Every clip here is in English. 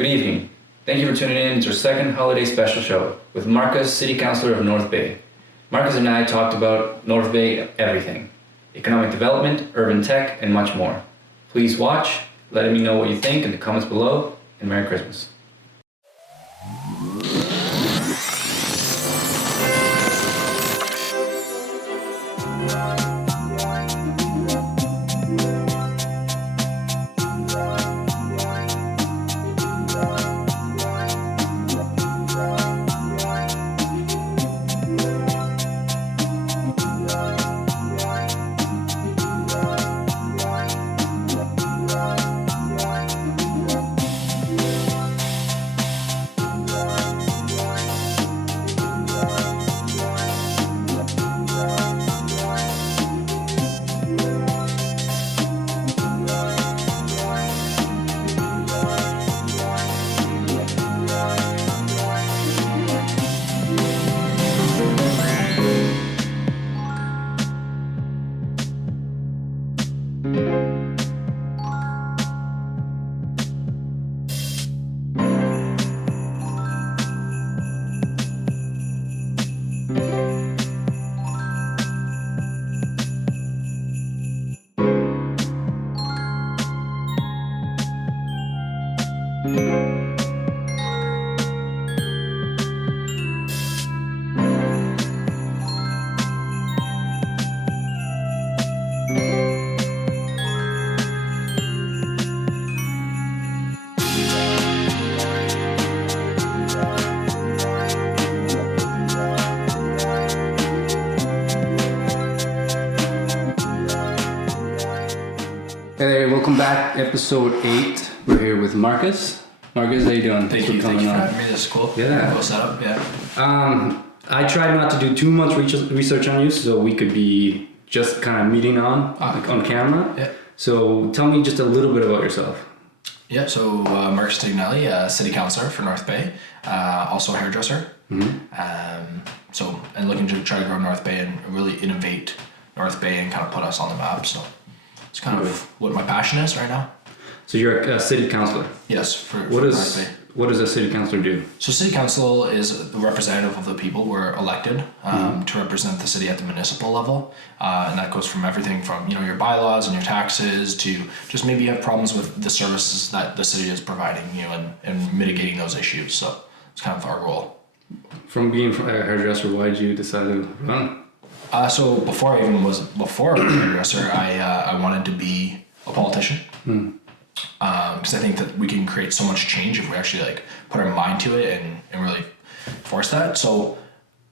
Good evening. Thank you for tuning in to our second holiday special show with Marcus, City Councillor of North Bay. Marcus and I talked about North Bay everything. Economic development, urban tech, and much more. Please watch, let me know what you think in the comments below, and Merry Christmas. Hey, welcome back, episode 8. We're here with Marcus. Marcus, how you doing? Thank you for having me. This is cool. Yeah. Cool setup, yeah. I tried not to do too much research on you, so we could be just kind of meeting on camera. Yeah. So tell me just a little bit about yourself. Yeah, so Marcus Tignanelli, City Councillor for North Bay, also a hairdresser. Mm-hmm. And looking to try to grow North Bay and really innovate North Bay and kind of put us on the map. So it's kind of what my passion is right now. So you're a city councillor. Yes, for North Bay. What does a city councillor do? So city council is the representative of the people. We're elected to represent the city at the municipal level, and that goes from everything from your bylaws and your taxes to just maybe you have problems with the services that the city is providing, and mitigating those issues. So it's kind of our role. From being a hairdresser, why did you decide to run? So before I was a hairdresser, I wanted to be a politician. Because I think that we can create so much change if we actually put our mind to it and really force that. So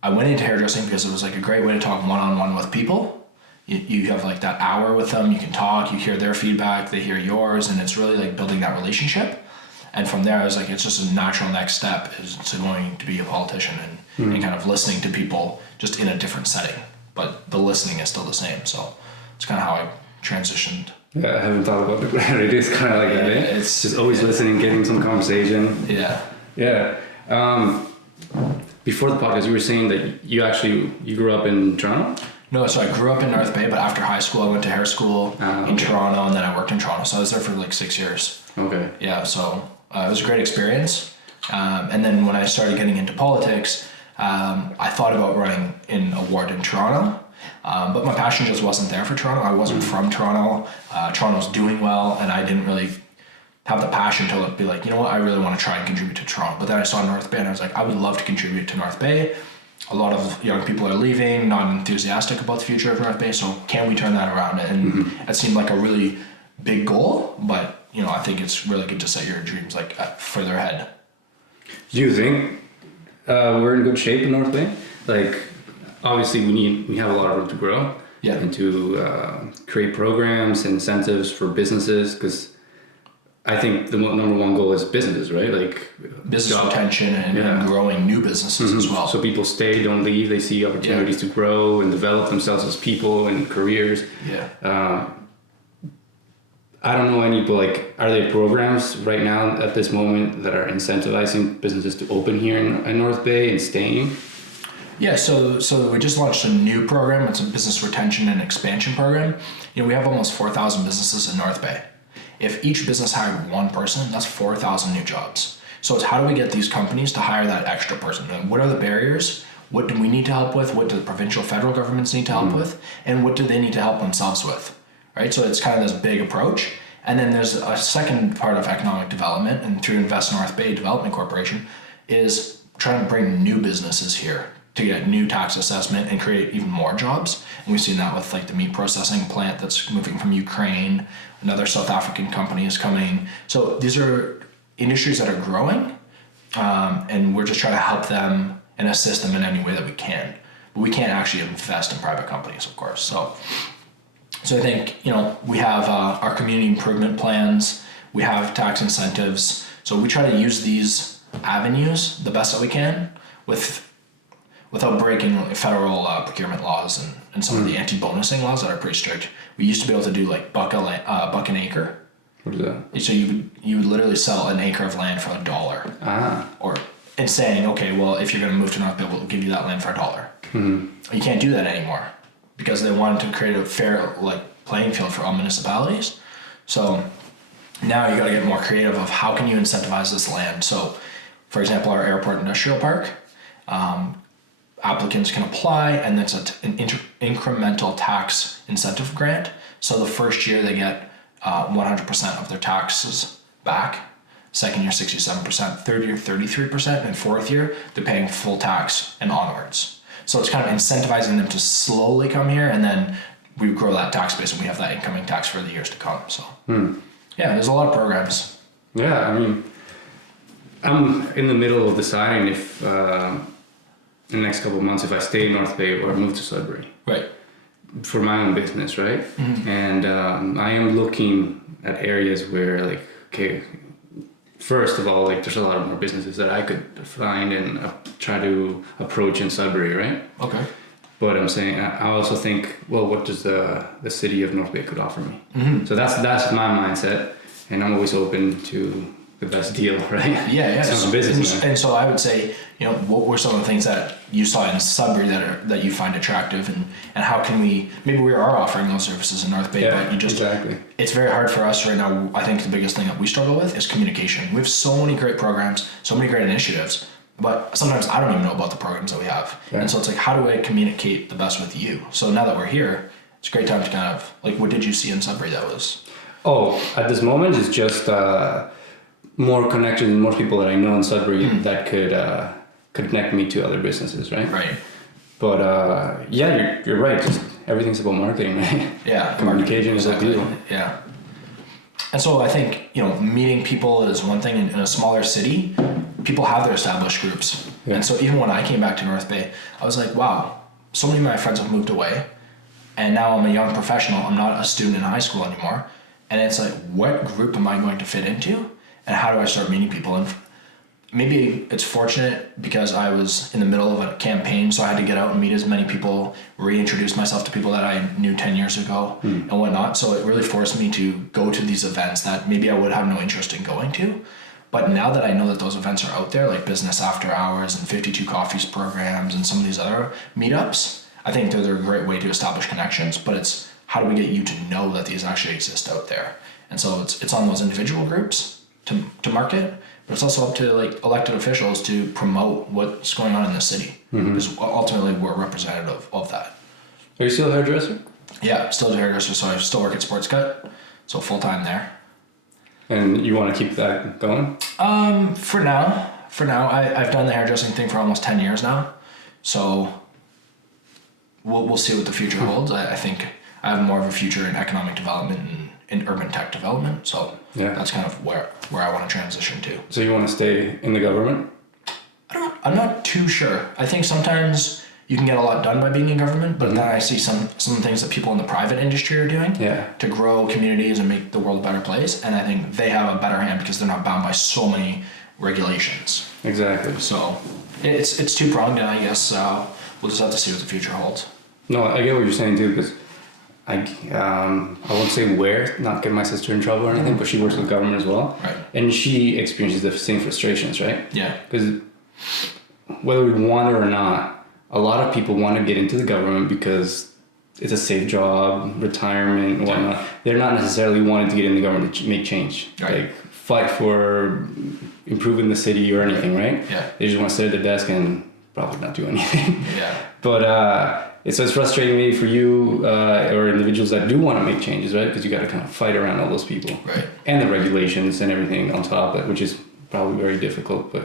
I went into hairdressing because it was a great way to talk one-on-one with people. You have that hour with them, you can talk, you hear their feedback, they hear yours, and it's really building that relationship. And from there I was it's just a natural next step is to going to be a politician and kind of listening to people just in a different setting. But the listening is still the same. So it's kind of how I transitioned. Yeah, I haven't thought about it, but it is kind of like that. Eh? It's just always listening, getting some conversation. Yeah. Yeah. Before the podcast, you were saying that you grew up in Toronto? No, so I grew up in North Bay, but after high school, I went to hair school in Toronto, and then I worked in Toronto. So I was there for 6 years. Okay. Yeah, so it was a great experience. And then when I started getting into politics, I thought about running in a ward in Toronto. But my passion just wasn't there for Toronto. I wasn't from Toronto. Toronto's doing well, and I didn't really have the passion to be you know what, I really want to try and contribute to Toronto. But then I saw North Bay, and I was I would love to contribute to North Bay. A lot of young people are leaving, not enthusiastic about the future of North Bay, so can we turn that around? And it seemed like a really big goal, but I think it's really good to set your dreams further ahead. Do you think we're in good shape in North Bay? Obviously we have a lot of room to grow. Yeah. And to create programs and incentives for businesses, because I think the number one goal is businesses, right? Business retention and growing new businesses as well. So people stay, don't leave. They see opportunities to grow and develop themselves as people and careers. Yeah. I don't know any, but are there programs right now at this moment that are incentivizing businesses to open here in North Bay and staying? Yeah, so we just launched a new program. It's a business retention and expansion program. We have almost 4,000 businesses in North Bay. If each business hired one person, that's 4,000 new jobs. So it's how do we get these companies to hire that extra person? And what are the barriers? What do we need to help with? What do the provincial, federal governments need to help with? And what do they need to help themselves with? Right? So it's kind of this big approach. And then there's a second part of economic development, and through Invest North Bay Development Corporation, is trying to bring new businesses here to get new tax assessment and create even more jobs. And we've seen that with like the meat processing plant that's moving from Ukraine. Another South African company is coming. So these are industries that are growing, and we're just trying to help them and assist them in any way that we can. But we can't actually invest in private companies, of course. So I think, we have our community improvement plans, we have tax incentives. So we try to use these avenues the best that we can without breaking federal procurement laws and some of the anti-bonusing laws that are pretty strict. We used to be able to do like buck an acre. What is that? So you would literally sell an acre of land for $1. And saying, okay, well, if you're going to move to North Bay, we'll give you that land for $1. You can't do that anymore because they wanted to create a fair playing field for all municipalities. So now you got to get more creative of how can you incentivize this land. So, for example, our airport industrial park, applicants can apply, and that's an incremental tax incentive grant. So the first year they get 100% of their taxes back. Second year, 67%. Third year, 33%. And fourth year, they're paying full tax and onwards. So it's kind of incentivizing them to slowly come here, and then we grow that tax base and we have that incoming tax for the years to come. So yeah, there's a lot of programs. Yeah, I mean, I'm in the middle of deciding if in the next couple of months if I stay in North Bay or move to Sudbury. Right. For my own business, right? And I am looking at areas where first of all, there's a lot more businesses that I could find and try to approach in Sudbury, right? Okay. But I'm saying, I also think, well, what does the city of North Bay could offer me? So that's my mindset, and I'm always open to the best deal, right? Yeah. So business, and so I would say, what were some of the things that you saw in Sudbury that you find attractive, and how can maybe we are offering those services in North Bay, but exactly. It's very hard for us right now. I think the biggest thing that we struggle with is communication. We have so many great programs, so many great initiatives, but sometimes I don't even know about the programs that we have. Yeah. And so it's how do I communicate the best with you? So now that we're here, it's a great time to kind of, what did you see in Sudbury that was? Oh, at this moment, it's just more connections, more people that I know in Sudbury that could connect me to other businesses, right? Right. But you're right. Just everything's about marketing, right? Yeah. Communication is a deal. Yeah. And so I think, meeting people is one thing. In a smaller city, people have their established groups. Yeah. And so even when I came back to North Bay, I was like, wow, so many of my friends have moved away. And now I'm a young professional. I'm not a student in high school anymore. And it's what group am I going to fit into? And how do I start meeting people? And maybe it's fortunate because I was in the middle of a campaign, so I had to get out and meet as many people, reintroduce myself to people that I knew 10 years ago and whatnot. So it really forced me to go to these events that maybe I would have no interest in going to. But now that I know that those events are out there, like Business After Hours and 52 Coffees programs and some of these other meetups, I think they're a great way to establish connections, but it's how do we get you to know that these actually exist out there? And so it's on those individual groups to market, but it's also up to elected officials to promote what's going on in the city, because ultimately we're representative of that. Are you still a hairdresser? Yeah, still a hairdresser, so I still work at Sports Cut, so full time there. And you want to keep that going? For now, I've done the hairdressing thing for almost 10 years now, so we'll see what the future holds. I think I have more of a future in economic development and in urban tech development, so that's kind of where I want to transition to. So you want to stay in the government? I'm not too sure. I think sometimes you can get a lot done by being in government, but then I see some things that people in the private industry are doing to grow communities and make the world a better place, and I think they have a better hand because they're not bound by so many regulations. Exactly. So it's two-pronged, and I guess we'll just have to see what the future holds. No, I get what you're saying too, because I won't say where, not get my sister in trouble or anything, but she works with government as well. Right. And she experiences the same frustrations, right? Yeah. Because whether we want it or not, a lot of people want to get into the government because it's a safe job, retirement, and whatnot. They're not necessarily wanting to get in the government to make change. Right. fight for improving the city or anything, right? Yeah. They just want to sit at their desk and probably not do anything. Yeah. But it's frustrating maybe for you or individuals that do want to make changes, right? Because you got to kind of fight around all those people, Right. and the regulations and everything on top of it, which is probably very difficult. But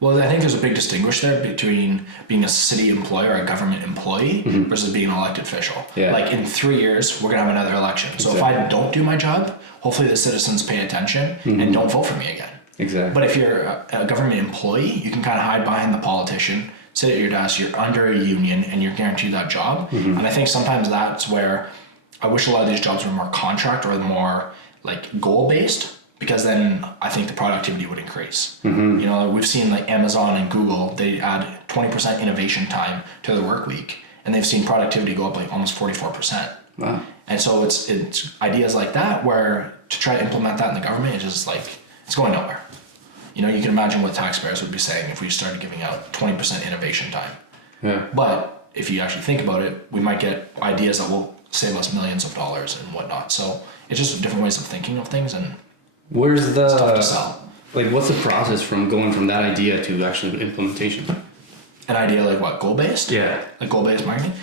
Well, I think there's a big distinguish there between being a city employee or a government employee versus being an elected official. Yeah. Like in 3 years, we're gonna have another election. So if I don't do my job, hopefully the citizens pay attention and don't vote for me again. exactly. But if you're a government employee, you can kind of hide behind the politician, sit at your desk, you're under a union, and you're guaranteed that job. And I think sometimes that's where I wish a lot of these jobs were more contract or more like goal-based, because then I think the productivity would increase. You know, we've seen like Amazon and Google, they add 20% innovation time to their work week, and they've seen productivity go up like almost 44%. Wow. And so it's ideas like that where to try to implement that in the government is just like, it's going nowhere. You know, you can imagine what taxpayers would be saying if we started giving out 20% innovation time. Yeah. But if you actually think about it, we might get ideas that will save us millions of dollars and whatnot. So it's just different ways of thinking of things, and Where's the it's tough to sell. like? What's the process from going from that idea to actually implementation? An idea like what, goal-based? Yeah. Like goal-based marketing?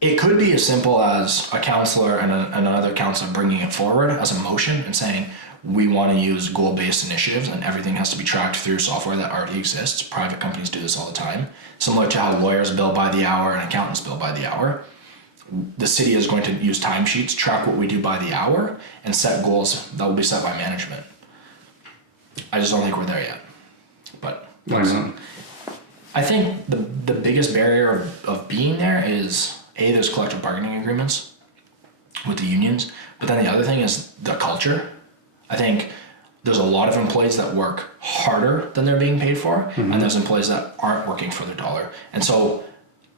It could be as simple as a councillor and another councillor bringing it forward as a motion and saying, we want to use goal-based initiatives and everything has to be tracked through software that already exists. Private companies do this all the time. Similar to how lawyers bill by the hour and accountants bill by the hour. The city is going to use timesheets, track what we do by the hour, and set goals that will be set by management. I just don't think we're there yet. But Why not? I think the biggest barrier of being there is, A, there's collective bargaining agreements with the unions, but then the other thing is the culture. I think there's a lot of employees that work harder than they're being paid for, and there's employees that aren't working for their dollar. And so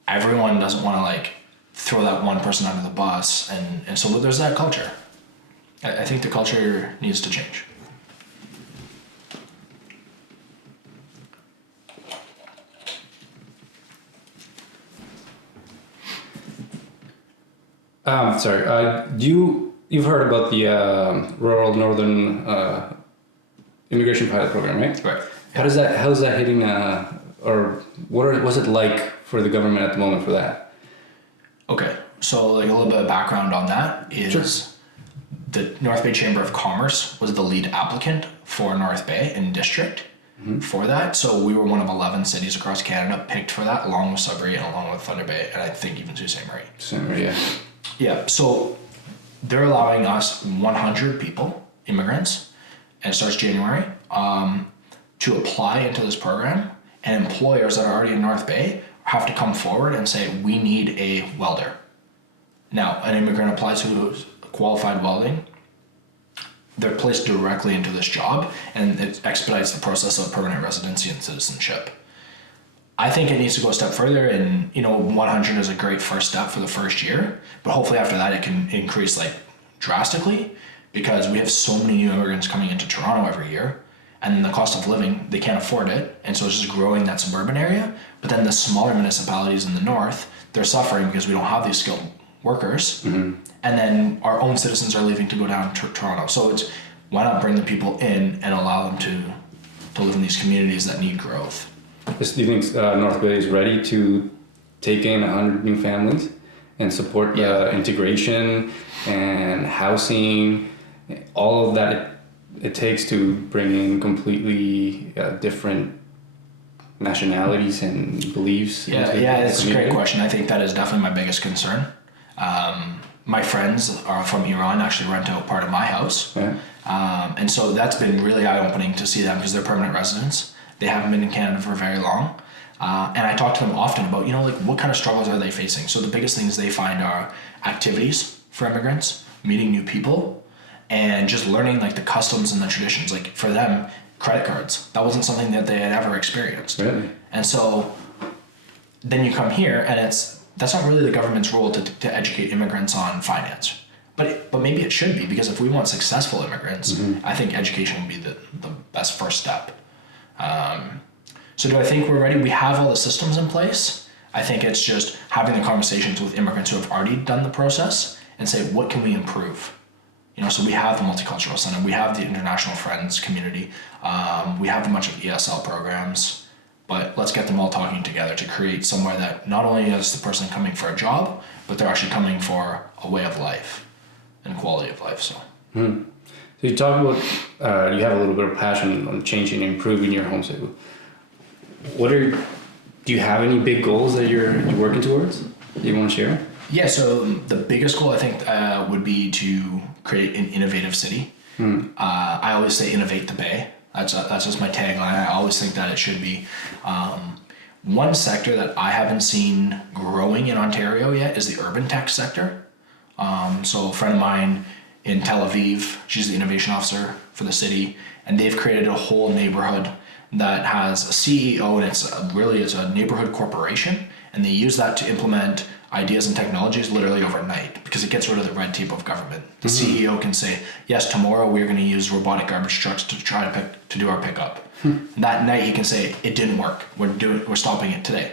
everyone doesn't want to like throw that one person under the bus, and so there's that culture. I think the culture needs to change. Sorry. You've heard about the rural northern immigration pilot program, right? Right. How's that hitting? Or what's it like for the government at the moment for that? Okay, so like a little bit of background on that is the North Bay Chamber of Commerce was the lead applicant for North Bay and district for that. So we were one of 11 cities across Canada picked for that, along with Sudbury and along with Thunder Bay, and I think even Sault Ste. Marie. Same, yeah. Yeah, so they're allowing us 100 people, immigrants, and it starts January, to apply into this program, and employers that are already in North Bay have to come forward and say, we need a welder. Now, an immigrant applies who's qualified welding, they're placed directly into this job, and it expedites the process of permanent residency and citizenship. I think it needs to go a step further, and 100 is a great first step for the first year, but hopefully after that it can increase like drastically, because we have so many new immigrants coming into Toronto every year, and the cost of living, they can't afford it, and so it's just growing that suburban area. But then the smaller municipalities in the north, they're suffering because we don't have these skilled workers, and then our own citizens are leaving to go down to Toronto. So it's, why not bring the people in and allow them to live in these communities that need growth? Do you think North Bay is ready to take in 100 new families and support integration and housing, all of that it takes to bring in completely different nationalities and beliefs? It's a great question. I think that is definitely my biggest concern. My friends are from Iran actually rent out part of my house. Yeah. And so that's been really eye-opening to see them because they're permanent residents. They haven't been in Canada for very long. And I talk to them often about, what kind of struggles are they facing? So the biggest things they find are activities for immigrants, meeting new people, and just learning like the customs and the traditions. Like for them, credit cards, that wasn't something that they had ever experienced. Really? And so then you come here and that's not really the government's role to educate immigrants on finance. But maybe it should be, because if we want successful immigrants, I think education would be the best first step. So do I think we're ready? We have all the systems in place. I think it's just having the conversations with immigrants who have already done the process and say, what can we improve? So we have the multicultural center, we have the international friends community, we have a bunch of ESL programs, but let's get them all talking together to create somewhere that not only is the person coming for a job, but they're actually coming for a way of life and quality of life. So. So you talk about you have a little bit of passion on changing and improving your home state. Do you have any big goals that you're working towards that you want to share? Yeah, so the biggest goal I think would be to create an innovative city. I always say innovate the Bay. That's just my tagline. I always think that it should be. One sector that I haven't seen growing in Ontario yet is the urban tech sector. So a friend of mine in Tel Aviv, she's the innovation officer for the city, and they've created a whole neighborhood that has a CEO, and it's a neighborhood corporation, and they use that to implement ideas and technologies literally overnight because it gets rid of the red tape of government. The CEO can say, yes, tomorrow we're going to use robotic garbage trucks to try to do our pickup. And that night he can say, it didn't work. We're stopping it today.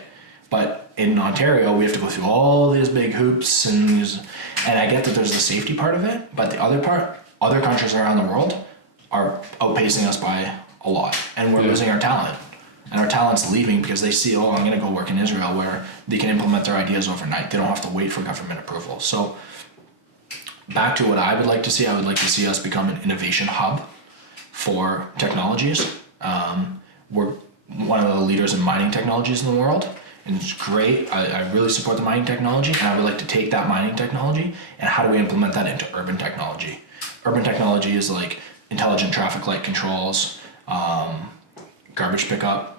But in Ontario, we have to go through all these big hoops and I get that there's the safety part of it, but the other part, other countries around the world are outpacing us by a lot, and we're losing our talent. And our talent's leaving because they see, I'm going to go work in Israel where they can implement their ideas overnight. They don't have to wait for government approval. So back to what I would like to see, I would like to see us become an innovation hub for technologies. We're one of the leaders in mining technologies in the world, and it's great. I really support the mining technology, and I would like to take that mining technology and how do we implement that into urban technology. Urban technology is like intelligent traffic light controls, garbage pickup,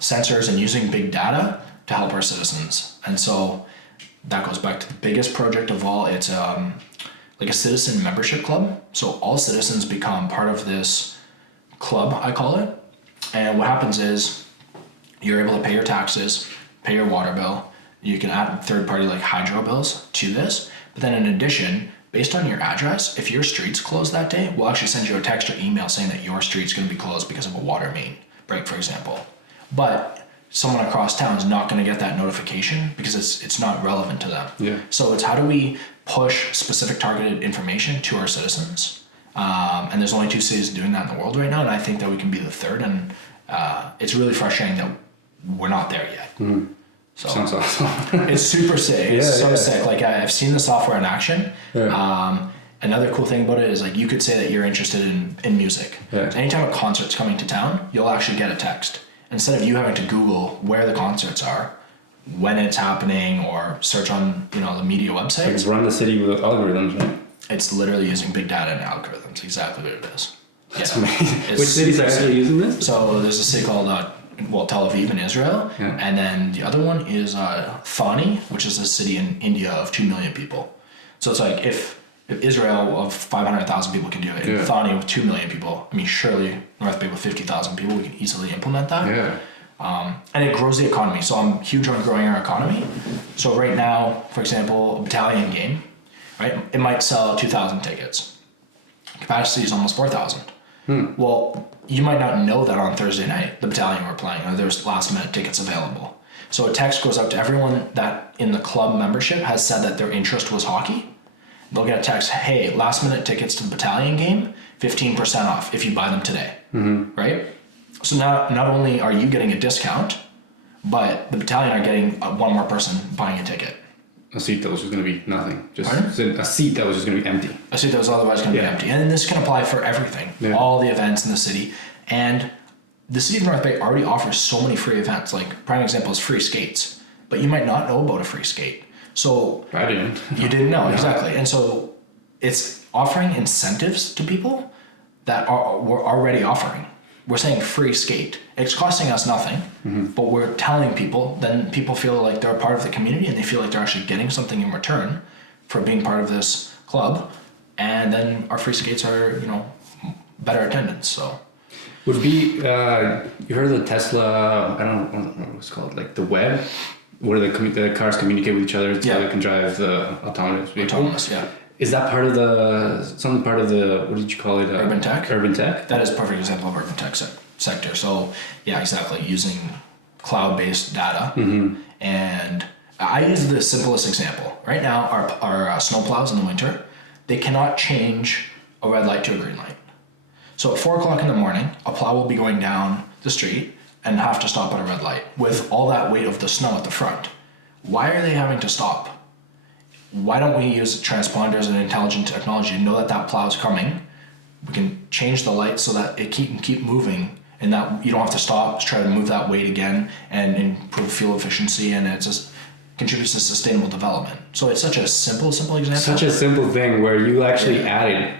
sensors, and using big data to help our citizens. And so that goes back to the biggest project of all. It's like a citizen membership club. So all citizens become part of this club, I call it. And what happens is you're able to pay your taxes, pay your water bill. You can add third-party like hydro bills to this. But then in addition, based on your address, if your street's closed that day, we'll actually send you a text or email saying that your street's going to be closed because of a water main break, for example. But someone across town is not going to get that notification because it's not relevant to them. Yeah. So it's how do we push specific targeted information to our citizens? And there's only 2 cities doing that in the world right now, and I think that we can be the third. And it's really frustrating that we're not there yet. So sounds awesome. It's super sick. It's sick. Like I've seen the software in action. Yeah. Another cool thing about it is like you could say that you're interested in music. Yeah. So anytime a concert's coming to town, you'll actually get a text. Instead of you having to Google where the concerts are, when it's happening, or search on the media websites. It's run the city with algorithms, right? It's literally using big data and algorithms. Exactly what it is. That's amazing. Which cities are actually using this? So there's a city called Tel Aviv in Israel, and then the other one is Thani, which is a city in India of 2 million people. So it's like if Israel of 500,000 people can do it, and Thani with 2 million people, I mean, surely North Bay with 50,000 people, we can easily implement that. Yeah. And it grows the economy. So I'm huge on growing our economy. So right now, for example, a battalion game, right? It might sell 2,000 tickets. Capacity is almost 4,000. Well, you might not know that on Thursday night, the battalion we're playing, or there's last minute tickets available. So a text goes out to everyone that in the club membership has said that their interest was hockey. They'll get a text, hey, last minute tickets to the battalion game, 15% off if you buy them today, right? So now not only are you getting a discount, but the battalion are getting one more person buying a ticket. A seat that was just going to be nothing. Just a seat that was just going to be empty. A seat that was otherwise going to be empty. And this can apply for everything, all the events in the city. And the city of North Bay already offers so many free events. Like, prime example is free skates. But you might not know about a free skate. So I didn't. You didn't know, exactly. And so it's offering incentives to people that we're already offering. We're saying free skate. It's costing us nothing, but we're telling people, then people feel like they're a part of the community and they feel like they're actually getting something in return for being part of this club. And then our free skates are, better attendance, so. Would be, you heard of the Tesla, I don't know what it's called, like the web, where the cars communicate with each other so they can drive the autonomous vehicle? Autonomous, yeah. Is that part of the, what did you call it? Urban tech? Urban tech? That is a perfect example of urban tech sector. So, yeah, exactly. Using cloud-based data. And I use the simplest example. Right now, our snowplows in the winter, they cannot change a red light to a green light. So at 4 o'clock in the morning, a plow will be going down the street and have to stop at a red light with all that weight of the snow at the front. Why are they having to stop? Why don't we use transponders and intelligent technology to know that that plow is coming? We can change the light so that it can keep moving, and that you don't have to stop to try to move that weight again and improve fuel efficiency, and it just contributes to sustainable development. So it's such a simple example. Such a simple thing where you actually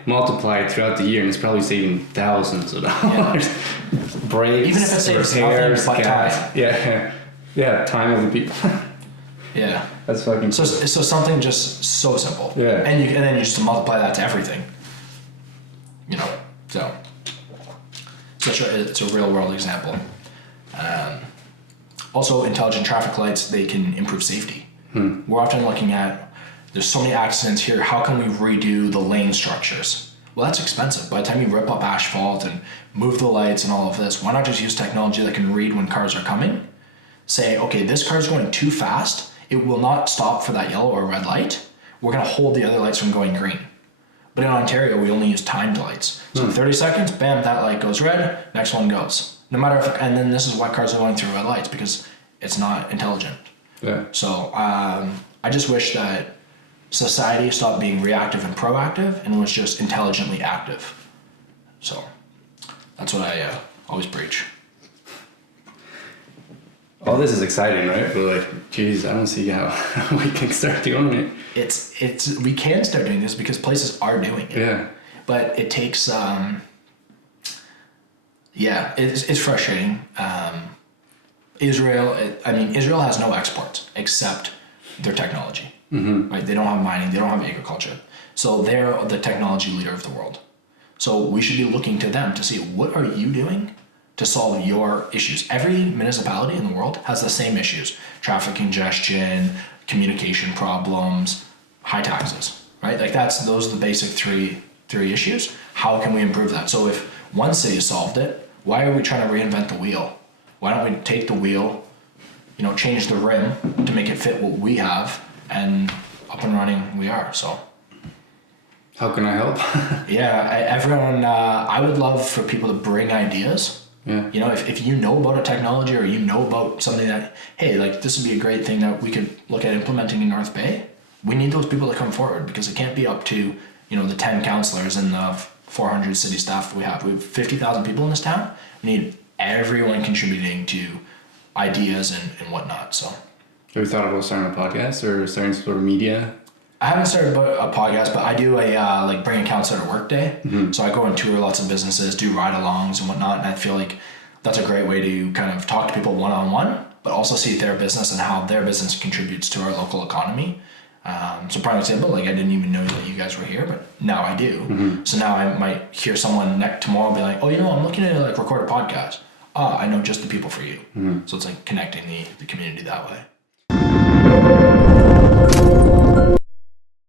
multiply it throughout the year, and it's probably saving thousands of dollars. Brakes, Even if it saves repairs, nothing but gas. time. Yeah, time of the people. Yeah. That's fucking So something just so simple. Yeah. And then you just multiply that to everything. You know, so it's a real world example. Also, intelligent traffic lights, they can improve safety. We're often looking at, there's so many accidents here, how can we redo the lane structures? Well, that's expensive. By the time you rip up asphalt and move the lights and all of this, why not just use technology that can read when cars are coming? Say, okay, this car's going too fast, it will not stop for that yellow or red light. We're gonna hold the other lights from going green. But in Ontario, we only use timed lights. So in 30 seconds, bam, that light goes red, next one goes. No matter if, and then this is why cars are going through red lights, because it's not intelligent. Yeah. So I just wish that society stopped being reactive and proactive and was just intelligently active. So that's what I always preach. All this is exciting, right? But like, geez, I don't see how we can start doing it. It's we can start doing this because places are doing it. Yeah. But it takes it's frustrating. Israel has no exports except their technology. Right? They don't have mining, they don't have agriculture. So they're the technology leader of the world. So we should be looking to them to see, what are you doing to solve your issues? Every municipality in the world has the same issues: traffic congestion, communication problems, high taxes, right? Like those are the basic three issues. How can we improve that? So if one city solved it, why are we trying to reinvent the wheel? Why don't we take the wheel, change the rim to make it fit what we have, and up and running we are. So how can I help? everyone, I would love for people to bring ideas. Yeah. If you know about a technology or you know about something that, hey, like this would be a great thing that we could look at implementing in North Bay, we need those people to come forward, because it can't be up to, the 10 councillors and the 400 city staff we have. We have 50,000 people in this town. We need everyone contributing to ideas and whatnot. So have you thought about starting a podcast or starting some sort of media? I haven't started a podcast, but I do a bring a counselor to work day. So I go and tour lots of businesses, do ride-alongs and whatnot, and I feel like that's a great way to kind of talk to people one-on-one, but also see their business and how their business contributes to our local economy. So prime example, I didn't even know that you guys were here, but now I do. So now I might hear someone tomorrow be like, oh, I'm looking to record a podcast. I know just the people for you. So it's like connecting the community that way.